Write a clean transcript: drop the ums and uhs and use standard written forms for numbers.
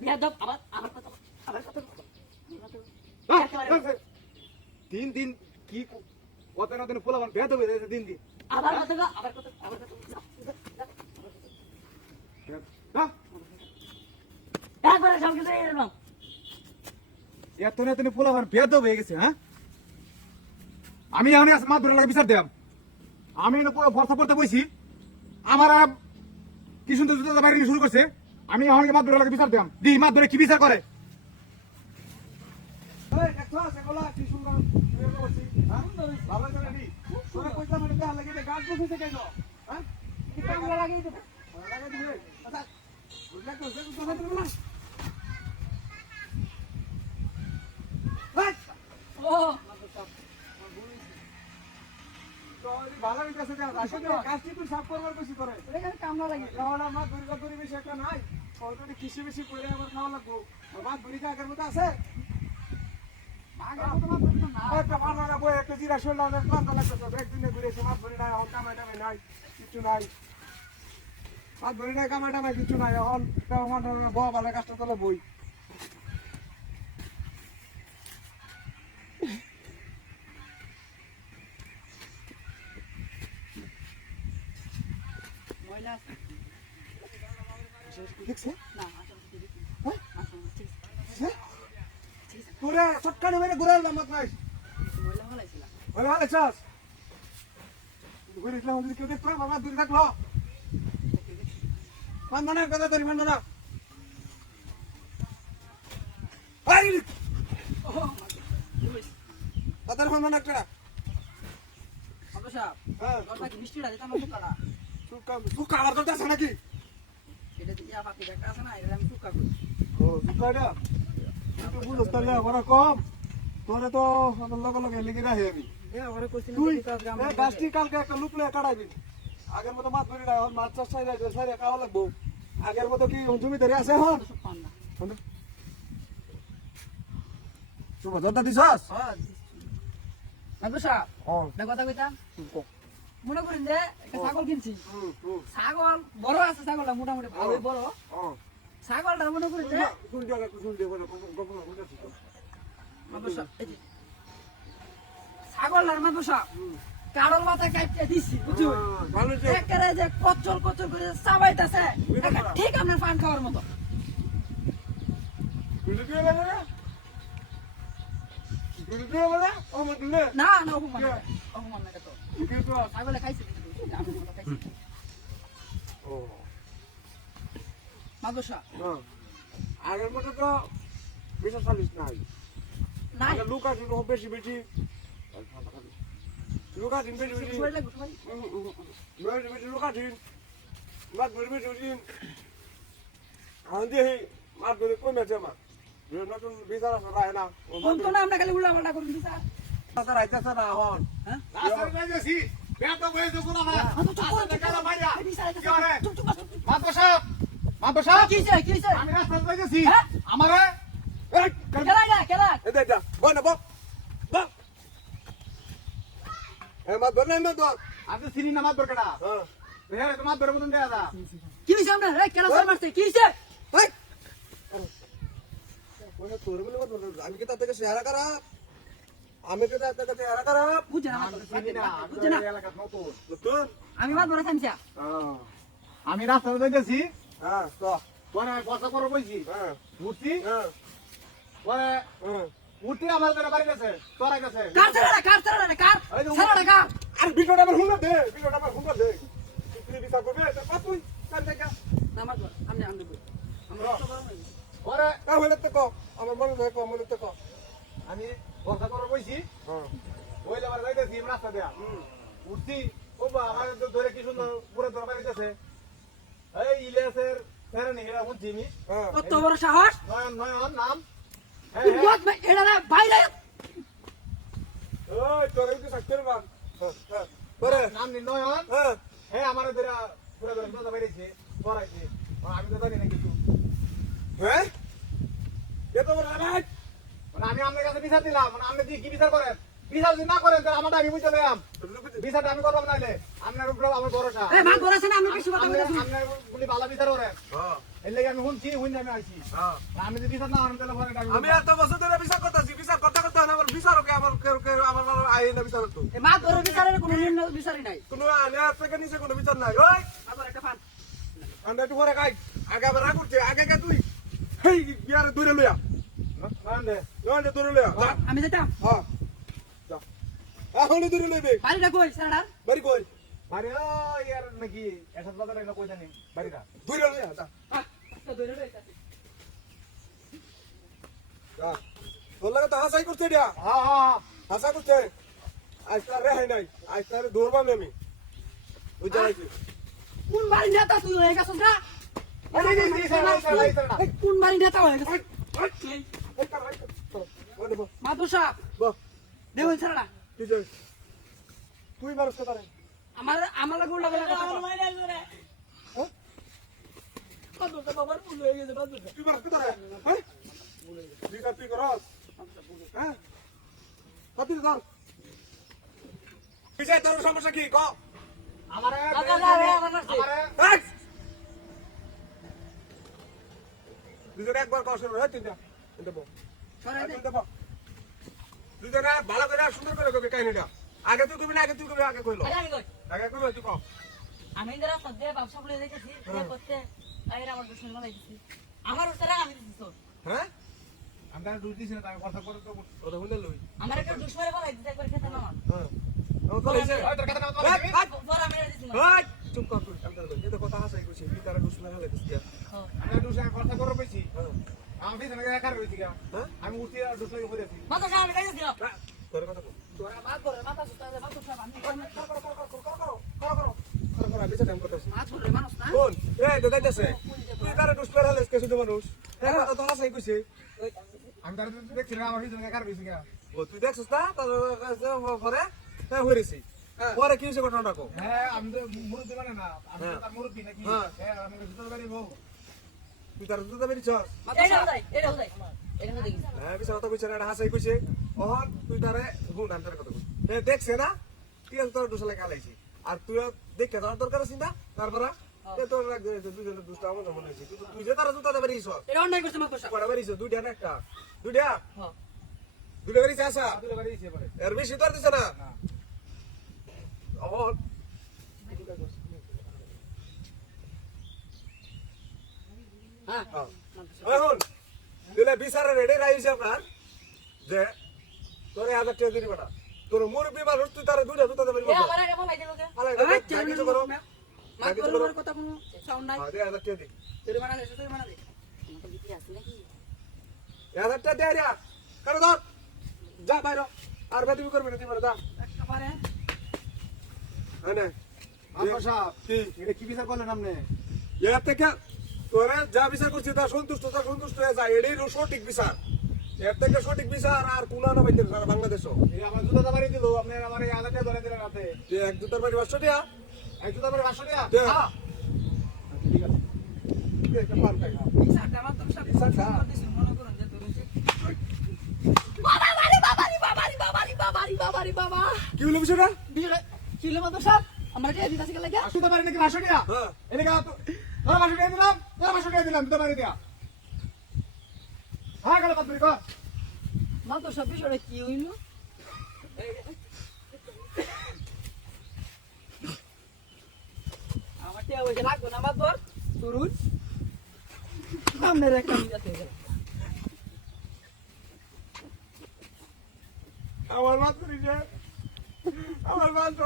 বেয়াদব আবার কথা আবার কথা দিন দিন কি কত না দিন পোলাবান বেদ হয়ে যাচ্ছে দিন দিন আবার কথা একবারে সব কিছু এরকম এত না দিন পোলাবান বেদ হয়ে গেছে হ্যাঁ আমি এখন মাছ ধরে লাগে বিচার দিলাম আমি ভরসা করতে বইছি আমার কি সুন্দর জুতা বাইরে শুরু করছে আমি এখন মাছ ধরে লাগে বিচার দিলাম দি মাছ ধরে কি বিচার করে কৃষি বেশি করে আবার খাওয়া লাগবো মাছ ধরি আগের মতো আছে একটা জিরা শোল একদিনে ঘুরে এসে মাছ ধরি নাই এখন কামাই টামাই নাই কিছু নাই মাছ ধরি নাই কামাই টামাই কিছু নাই এখন বয়া ভালো কাজটা চলে বই দেখছে পুরা সটকানি মেরে ঘুরে এলাম মাছ নাই ভালো ভালো চাষ ঘুরে এলাম কেউ দেখতো বাবা দূরে থাকলো মানবানা কথা ধরি মানবানা তাদের মানবানা একটা সুকা আবার তো আছে নাকি কম তোরে তো লগে লগে লিখে রাখি আমি তুই গাছটি কালকে একটা লুকলে কাটাইবি আগের মতো মাছ ধরি না মাছ চাষ সাইরে খাওয়া লাগবো আগের মতো কি জমি ধরে আছে এখন জোরটা দিছস কথা কইতাম মনে করেন যে একটা ছাগল কিনছি ছাগল বড় আছে ছাগলটা মোটামুটি ভালোই বড় ছাগলটা মনে করেন যে ছাগলটার মাংসা কারোর মাথা কাটতে দিছি বুঝছো একেবারে যে কচল কচল করে চাবাইতেছে ঠিক আপনার পান খাওয়ার মতো না না অপমান অপমান না তো ছাগলে খাইছে আগের মতো তো বেশি চালিস নাই লুকা বেশি বেশি লুকা দিন বেশি বেশি লুকা দিন মাছ ধরে বেশি বেশি দিয়ে মাছ ধরে কমেছে আমার নতুন বিচার আছে রায় না আমরা খালি উল্টা পাল্টা করুন বিচার রাইতেছে না এখন আমি কি তার থেকে চেহারা খারাপ আমি কি তার থেকে চেহারা খারাপ বুঝে না আমি মাছ ধরে খাইছি আমি রাস্তাতে যাইতেছি পরে বসা করে বইছি মূর্তি পরে মূর্তি আমার বাড়ি গেছে তোরা গেছে আর ভিডিওটা আমার হুন্ডা দে তুই বিচার করবে তুই পরে আমার মনে দেখো আমি বসা করে বইছি ওই আবার যাইতেছি রাস্তা দেয়া উঠছি ও আমার ধরে কি সুন্দর পুরো ধরে বাড়ি গেছে এই ইলিয়াসের ফেরানি এরা বুঝছি আমি কত বড় সাহস নয়ন নয়ন নাম এটা না বাইরে ওই তোর একটু সাক্ষর বান পরে নাম নি নয়ন হ্যাঁ আমার ধরে পুরো ধরে দাদা বেরিয়েছে পড়াইছে আমি তো জানি না কিছু হ্যাঁ কে তো বড় রাইট আমি আপনার কাছে বিচার দিলাম আপনি কি বিচার করেন বিচার যদি না করেন তাহলে আমারটা আমি বুঝতে পেলাম বিচারটা আমি করবো নাইলে আপনার উপরে আমার ভরসা এই মাত বলেছেন আমি কিছু কথা বলতেছি আপনার বলি ভালো বিচার করেন এর লেগে আমি শুনছি শুনে আমি আইছি আমি যদি বিচার না করেন তাহলে পরে আমি এত বছর ধরে বিচার করতেছি, বিচার করতে করতে আমার বিচারকে আমার আমার আইন না বিচার করতো এই মাত ধরে বিচারের কোনো নিম্ন বিচারই নাই কোনো আনে থেকে নিচে কোনো বিচার নাই। ওই আবার একটা ফান আমরা একটু পরে খাই, আগে আবার রাগ করছে, আগে আগে তুই হেই বিয়ারে দূরে লইয়া নয় দূরে লইয়া যা। আমি যেতাম হ্যাঁ যা এখন দূরে লইবে বাড়িটা কই স্যার বাড়ি কই আরে ও ইয়ার নাকি এসব বাজারে না কই জানি বাড়িটা দূরে লইয়া যা তো ধরে রইতাছি যা তোর লাগে তো হাসাই করছে দিয়া হ্যাঁ হ্যাঁ হাসা করছে আজ তার রেহাই নাই, আজ তার দৌড়বাম আমি বুঝতে পারছি। কোন বাড়ি নেতা তুই হয়ে গেছিস না কোন বাড়ি নেতা হয়ে গেছিস মাদুর সাহেব দেবেন স্যার তুই মানুষ কথা আমার আমার গুণ লাগে না আমার মাইনা করে কত তো বাবার ভুল হয়ে গেছে বাদুর তুই মানুষ কথা হ্যাঁ বিচার তুই করস হ্যাঁ কত ধর বিচার তোর সমস্যা কি ক আমারে দুজনে একবার কষ্ট হ্যাঁ তিনটা দেবো সরাই দে দুজনে ভালো করে সুন্দর করে কবি কাহিনীটা আগে তুই কবি না আগে তুই কবি আগে কইলো আগে কবি তুই কম আমি যারা সদ্যে ব্যবসা করে দেখেছি করতে আগে আমার দুশ্মন লাগাইছি আমার উত্তরে আমি দিছি তো হ্যাঁ আমরা দুই দিছি না আমি কথা করে তো ওটা শুনলে লই আমার একটা দুশ্মনে বলাই দিতে একবার খেতে না হ্যাঁ ও তো হইছে ওই তোর কথা না পর আমি দিছি হাই চুপ কর তুই আমি তো এটা কথা হাসাই কইছি তুই তারা দুশ্মন হলে দিস আমরা দুই সঙ্গে কথা করে পেছি হ্যাঁ আমি দিছি না একা রইছি গা হ্যাঁ আমি উঠি আর দুই সঙ্গে পড়েছি মাথা সামনে গাইছে দিও তোর কথা কো তোরা মাত ধরে মাথা সুতা দে মাথা সাহেব আমি কর আমি যেটা করতেছি মাত ধরে মানুষ না কোন এই তো যাইতেছে তুই তারা দুশ্মন হলে কিছু তো মানুষ হ্যাঁ কথা তো হাসাই কইছি আমি তার দেখছি না আমার দুই একা রইছি গা ও তুই দেখছিস না তার পরে হ্যাঁ হইরেছি পরে কি হইছে ঘটনাটা কো হ্যাঁ আমি তো মুরুদ মানে না আমি তো তার মুরুদ নাকি হ্যাঁ আমি তো গাড়ি বউ তুই তার দুধ বেরিয়েছ এটা হদাই এটা হদাই এটা হদাই হ্যাঁ bisa কথা কইছে না হাসাই কইছে ওহন তুই তারে হুন আমি তার কথা কই দেখছে না তুই তোর দুসলে কালাইছি আর তুই দেখে তোর দরকার আছে না তারপরে তোর দুজনে দুষ্টা আমার মনে হইছে তুই যে তার জুতা বেরিয়েছ এটা অন্যায় করছে মাত সাহেব পড়া বেরিয়েছ দুইটা না একটা দুইটা হ্যাঁ দুইটা বেরিয়েছে আসা দুই গাড়ি এসে পড়ে এর বেশি তোর দিছে না ওহন হ্যাঁ এখন দিলে বিচারে রেডি রাইছে আপনার যে তোরে 1000 টাকা দিবি বেটা তোর মুরব্বি মানুষ তুই তারে দুইটা জুতা বেরিয়ে এ আমার আগে বলাই দিল কে এই চেয়ারম্যান মাত ধরে কথা কোনো সাউন্ড নাই দে 1000 টাকা দি তুই মানা দে তুই মানা দে তো বিক্রি আছে নাকি 1000 টাকা দে রিয়া করে ধর যা বাইরে আর বেদিবি করবি না তুই যা একটা পারে আনে আমার সাহেব কি এটা কি বিচার করলেন আপনি এর থেকে তোরে যা বিচার করছিস তা সন্তুষ্ট হয়ে যায় এটাই সঠিক বিচার এর থেকে সঠিক বিচার আর কোনো না বাইতে সারা বাংলাদেশও এই আমার জুতা বাড়ি দিল আপনি আমার এই আলাদা ধরে দিলেন রাতে যে এক দুটার বাড়ি 500 টাকা এক জুতা বাড়ি 500 টাকা দে হ্যাঁ ঠিক আছে একটা পান খাই এই সারটা মাত সাহেব মনে করুন যে ধরেছে বাবারি বাবা কি হলো বিষয়টা বিয়ে চিলে মাত সাহেব আমরা কি দিতাছি কে লাগে জুতা বাড়ি নাকি 500 টাকা হ্যাঁ এদিকে আও তো তোর 500 টাকা দিলাম তোর 500 টাকা দিলাম জুতা বাড়ি দিয়া হ্যাঁ গেল পাত্রী কর মাত সাহেব বিষয়টা কি হইলো আমার টিয়া হইছে লাগবে না মাত ধর শুরুন সামনে রেখা নিতে গেল আমার মাত্র আমার মাত্র